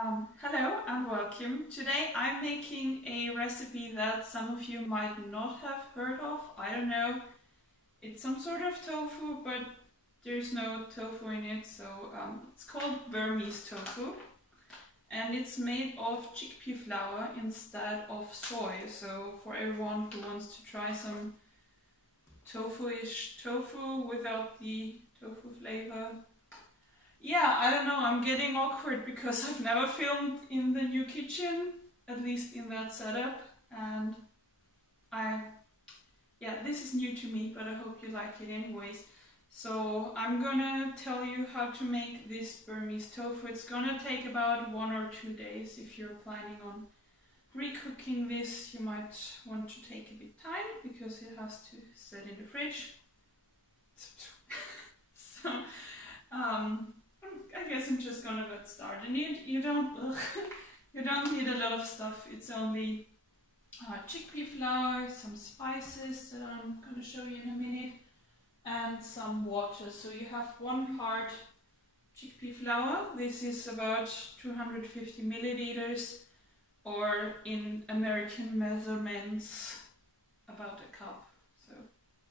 Hello and welcome. Today I'm making a recipe that some of you might not have heard of. I don't know. It's some sort of tofu, but there's no tofu in it. So it's called Burmese tofu. And it's made of chickpea flour instead of soy. So for everyone who wants to try some tofu-ish tofu without the tofu flavor. Yeah, I don't know, I'm getting awkward because I've never filmed in the new kitchen, at least in that setup, and this is new to me, but I hope you like it anyways. So I'm gonna tell you how to make this Burmese tofu. It's gonna take about 1 or 2 days. If you're planning on recooking this, you might want to take a bit time because it has to sit in the fridge. So, I guess I'm just gonna get started. You don't need a lot of stuff. It's only chickpea flour, some spices that I'm gonna show you in a minute, and some water. So you have 1 part chickpea flour. This is about 250 milliliters, or in American measurements, about a cup. So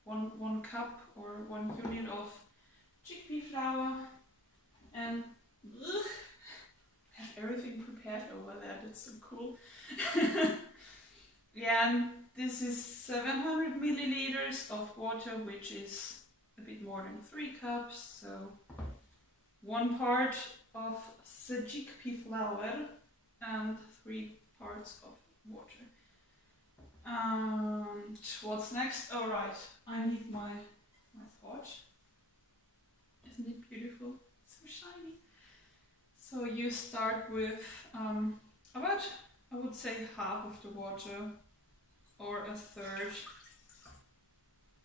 one cup or 1 unit of chickpea flour. And have everything prepared over there. That's so cool. Yeah, and this is 700 milliliters of water, which is a bit more than 3 cups. So 1 part of the chickpea flour and 3 parts of water. And what's next? Oh right, I need my pot. Isn't it beautiful? So shiny. So you start with about, I would say, half of the water or a third.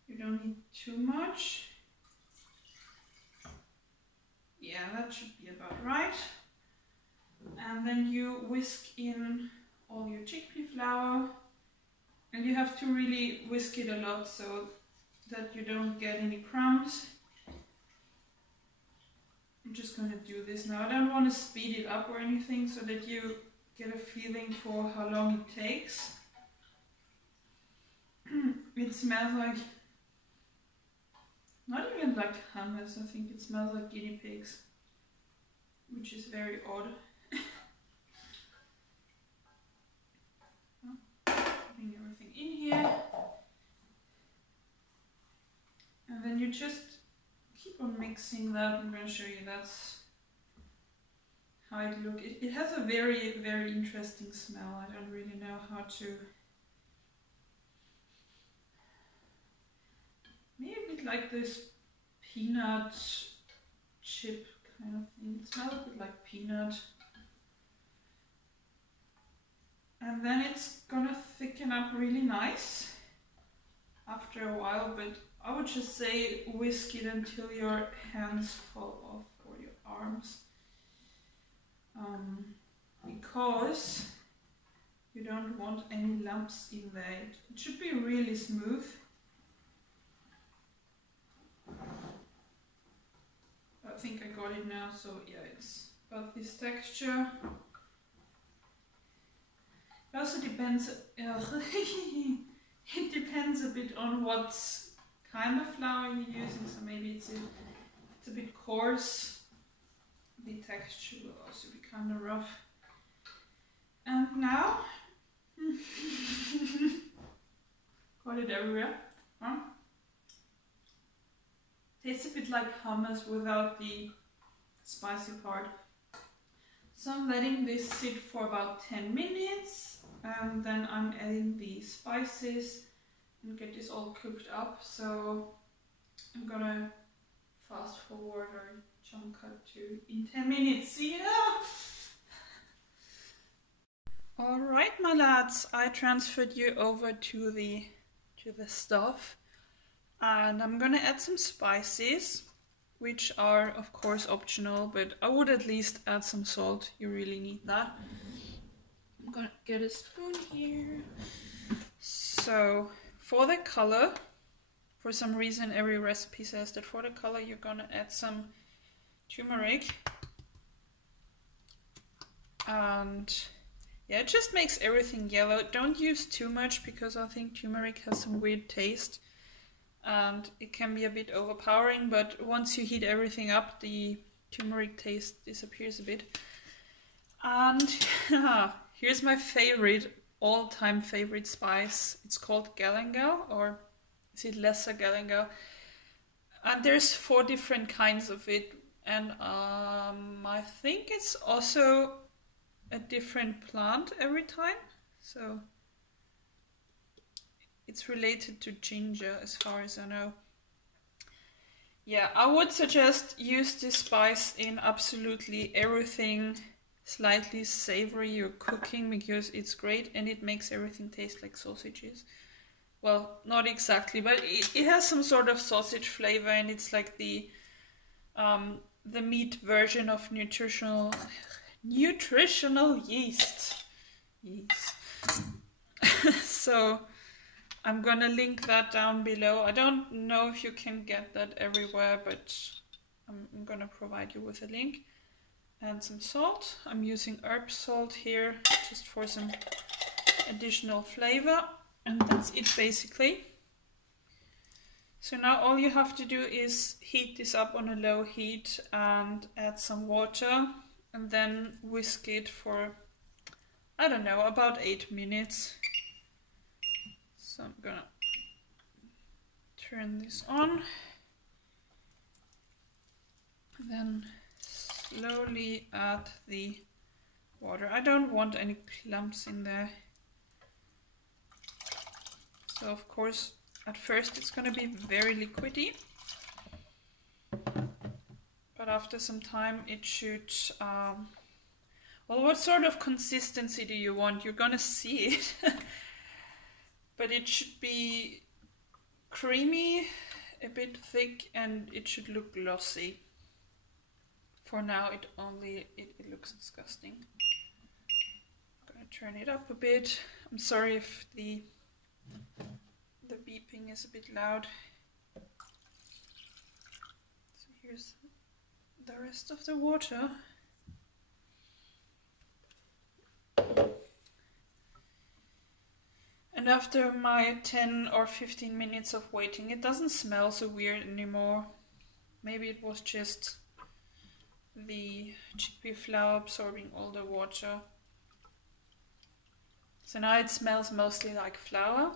You don't need too much. Yeah, that should be about right. And then you whisk in all your chickpea flour, and you have to really whisk it a lot so that you don't get any crumbs. I'm just going to do this now. I don't want to speed it up or anything, so that you get a feeling for how long it takes. It smells like, not even like hummus, I think it smells like guinea pigs, which is very odd. Putting everything in here. And then you just keep on mixing that. I'm going to show you that's how it looks. It has a very, very interesting smell. I don't really know how to... Maybe a bit like this peanut chip kind of thing. It smells a bit like peanut. And then it's going to thicken up really nice after a while, but I would just say whisk it until your hands fall off, or your arms, because you don't want any lumps in there. It should be really smooth. I think I got it now, so yeah, it's about this texture. It also depends, it depends a bit on what kind of flour you're using, so maybe it's a bit coarse, the texture will also be kind of rough. And now, got it everywhere. Huh? Tastes a bit like hummus without the spicy part. So I'm letting this sit for about 10 minutes, and then I'm adding the spices and get this all cooked up. So I'm gonna fast forward or jump cut to in 10 minutes. Yeah. All right, my lads, I transferred you over to the stove, and I'm gonna add some spices, which are of course optional, but I would at least add some salt. You really need that. I'm gonna get a spoon here. So for the color, for some reason every recipe says that for the color you're gonna add some turmeric. and yeah, it just makes everything yellow. Don't use too much because I think turmeric has some weird taste and it can be a bit overpowering, but once you heat everything up, the turmeric taste disappears a bit. And here's my favorite, all-time favorite spice. It's called galangal, or is it lesser galangal? And there's 4 different kinds of it, and I think it's also a different plant every time, so it's related to ginger as far as I know. Yeah, I would suggest use this spice in absolutely everything slightly savory you're cooking, because it's great and it makes everything taste like sausages. Well, not exactly, but it has some sort of sausage flavor, and it's like the meat version of nutritional yeast. So I'm gonna link that down below. I don't know if you can get that everywhere, but I'm gonna provide you with a link. And some salt. I'm using herb salt here just for some additional flavor, and that's it basically. So now all you have to do is heat this up on a low heat and add some water, and then whisk it for, I don't know, about 8 minutes. So I'm gonna turn this on, and then slowly add the water. I don't want any clumps in there. So of course at first it's gonna be very liquidy, but after some time it should, well, what sort of consistency do you want? You're gonna see it. But it should be creamy, a bit thick, and it should look glossy. For now it looks disgusting. I'm gonna turn it up a bit. I'm sorry if the beeping is a bit loud. So here's the rest of the water. And after my 10 or 15 minutes of waiting, it doesn't smell so weird anymore. Maybe it was just the chickpea flour absorbing all the water. So now it smells mostly like flour.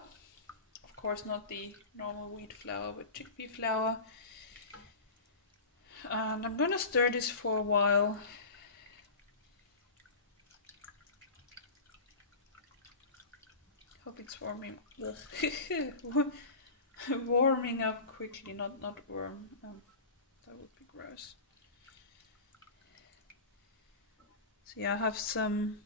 Of course not the normal wheat flour, but chickpea flour. And I'm gonna stir this for a while. Hope it's warming warming up quickly, not warm. That would be gross. So yeah, I have some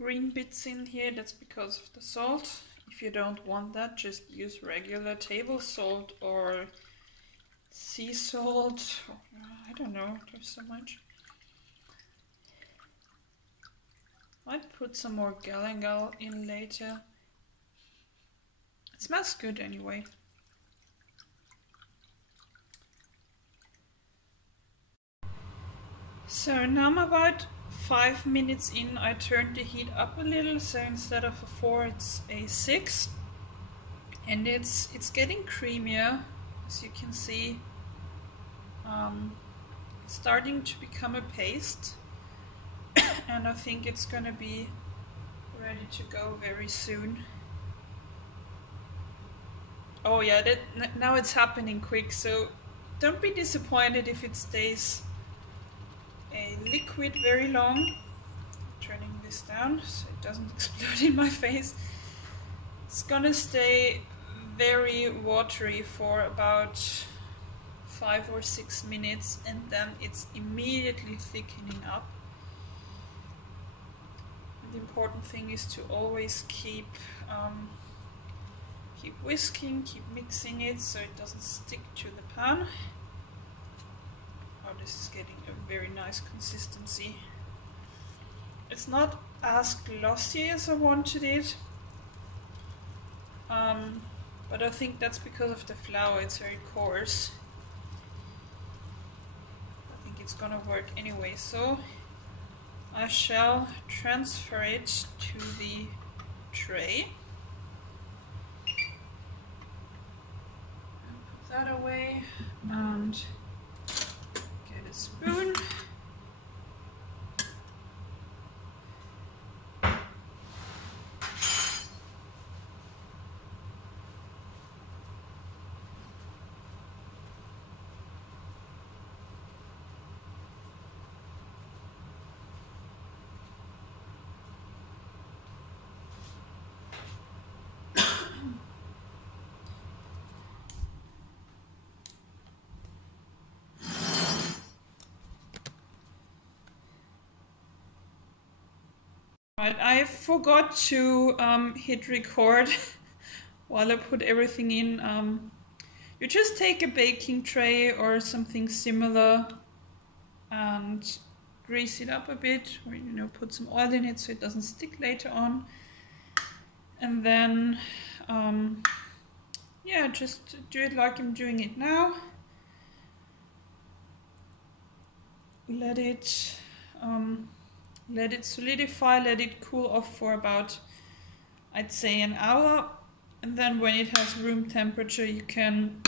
green bits in here. That's because of the salt. If you don't want that, just use regular table salt or sea salt. I don't know, there's so much. Might put some more galangal in later. It smells good anyway. So now I'm about 5 minutes in. I turned the heat up a little, so instead of a 4 it's a 6, and it's getting creamier, as you can see. It's starting to become a paste, and I think it's gonna be ready to go very soon. Oh yeah, now it's happening quick, so don't be disappointed if it stays a liquid very long. Turning this down so it doesn't explode in my face. It's gonna stay very watery for about 5 or 6 minutes, and then it's immediately thickening up. The important thing is to always keep whisking, keep mixing it so it doesn't stick to the pan. Oh, this is getting a very nice consistency. It's not as glossy as I wanted it, but I think that's because of the flour. It's very coarse. I think it's gonna work anyway, so I shall transfer it to the tray. Put that away and get a spoon. Right, I forgot to hit record while I put everything in. You just take a baking tray or something similar and grease it up a bit, or put some oil in it so it doesn't stick later on. And then yeah, just do it like I'm doing it now. Let it solidify, let it cool off for about, I'd say, an hour. And then when it has room temperature, you can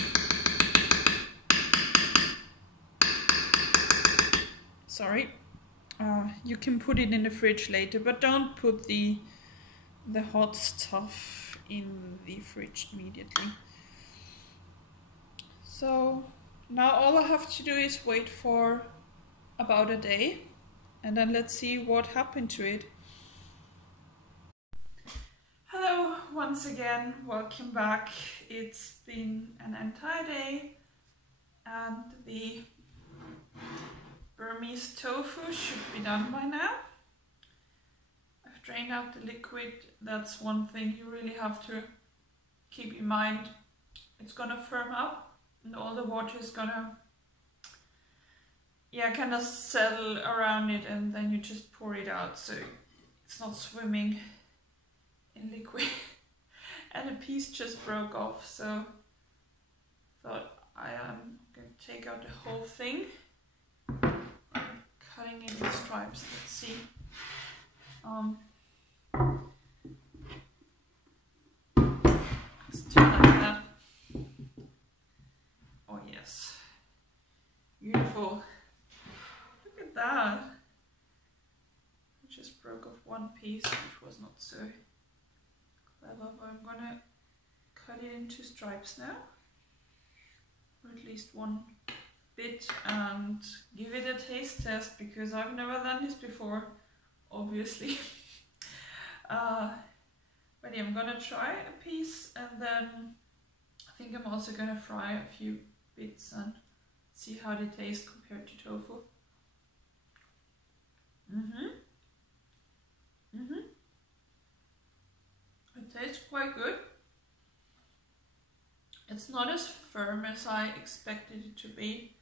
you can put it in the fridge later, but don't put the hot stuff in the fridge immediately. So now all I have to do is wait for about a day, and then let's see what happened to it. Hello once again, welcome back. It's been an entire day and the Burmese tofu should be done by now. I've drained out the liquid. That's one thing you really have to keep in mind. It's gonna firm up and all the water is gonna kind of settle around it, and then you just pour it out so it's not swimming in liquid. And a piece just broke off, so I thought I am going to take out the whole thing. I'm cutting it in stripes, let's see. Let's do it like that. Oh yes, beautiful. Look at that. I just broke off one piece, which was not so clever, but I'm gonna cut it into stripes now, or at least one bit, and give it a taste test because I've never done this before, obviously. But yeah, I'm gonna try a piece, and then I think I'm also gonna fry a few bits and see how they taste compared to tofu. It tastes quite good. It's not as firm as I expected it to be,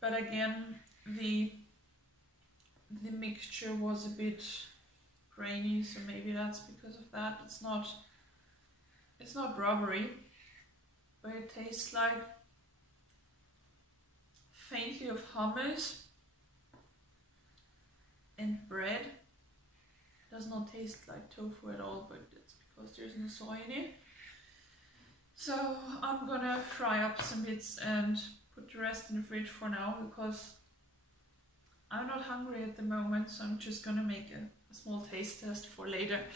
but again, the mixture was a bit grainy, so maybe that's because of that. It's not rubbery, but it tastes like faintly of hummus and bread. It does not taste like tofu at all, but it's because there's no soy in it. So I'm gonna fry up some bits and put the rest in the fridge for now, because I'm not hungry at the moment, so I'm just gonna make a small taste test for later.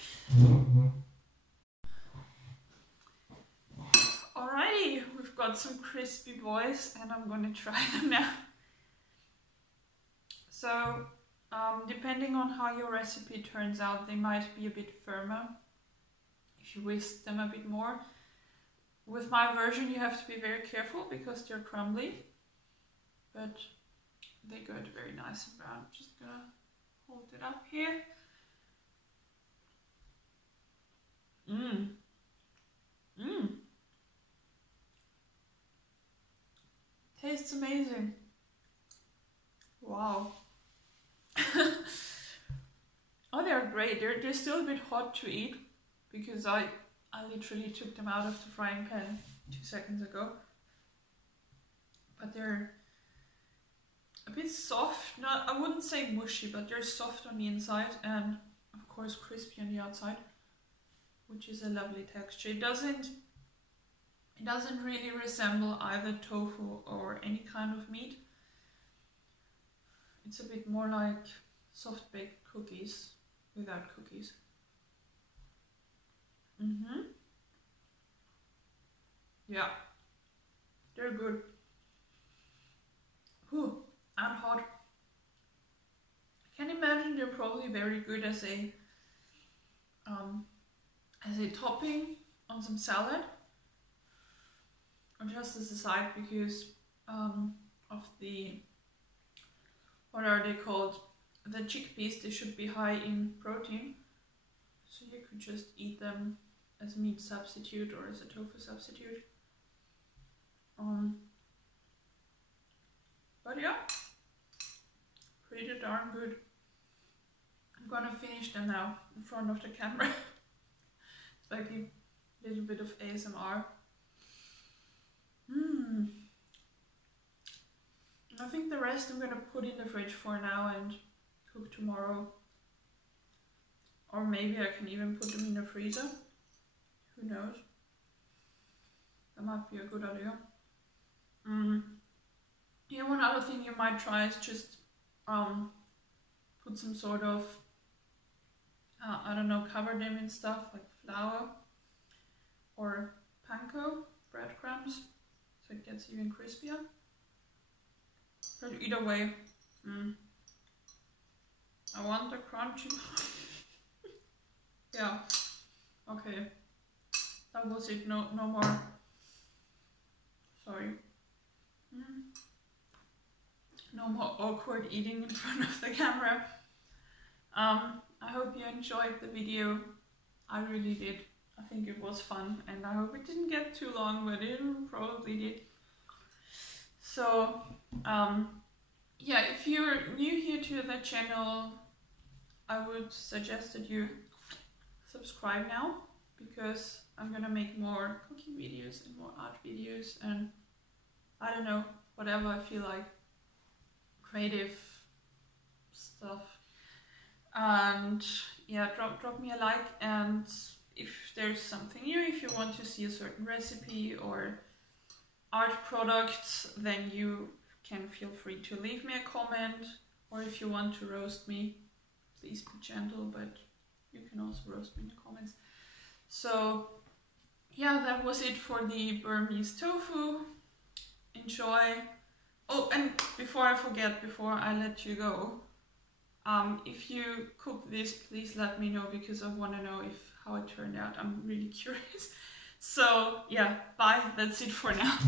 Alrighty, we've got some crispy boys and I'm gonna try them now. So depending on how your recipe turns out, they might be a bit firmer if you whisk them a bit more. With my version, you have to be very careful because they're crumbly, but they got very nice and brown. Just gonna hold it up here. Tastes amazing. Wow. Oh, they're great. They're still a bit hot to eat because I literally took them out of the frying pan 2 seconds ago. But they're a bit soft. Not, I wouldn't say mushy, but they're soft on the inside and of course crispy on the outside, which is a lovely texture. It doesn't really resemble either tofu or any kind of meat. It's a bit more like soft baked cookies without cookies. Yeah, they're good. Whew, and hot. I can imagine they're probably very good as a topping on some salad, or just as a side, because of the, what are they called? The chickpeas, they should be high in protein. So you could just eat them as a meat substitute or as a tofu substitute. But yeah, pretty darn good. I'm gonna finish them now in front of the camera. It's like a little bit of ASMR. I think the rest I'm gonna put in the fridge for now and cook tomorrow. Or maybe I can even put them in the freezer. Who knows? That might be a good idea. Yeah, one other thing you might try is just put some sort of, I don't know, cover them in stuff like flour or panko, breadcrumbs, so it gets even crispier. But either way, I want the crunchy. Yeah, okay, that was it, no more, sorry. No more awkward eating in front of the camera. I hope you enjoyed the video. I really did. I think it was fun, and I hope it didn't get too long, but it probably did. So, yeah, if you're new here to the channel, I would suggest that you subscribe now, because I'm gonna make more cooking videos and more art videos, and I don't know, whatever I feel like, creative stuff. And yeah, drop me a like, and if there's something new, if you want to see a certain recipe or art product, then you can feel free to leave me a comment, or if you want to roast me, please be gentle, but you can also roast me in the comments. So yeah, that was it for the Burmese tofu. Enjoy. Oh, and before I forget, before I let you go, if you cook this, please let me know, because I want to know how it turned out. I'm really curious. So yeah, bye. That's it for now.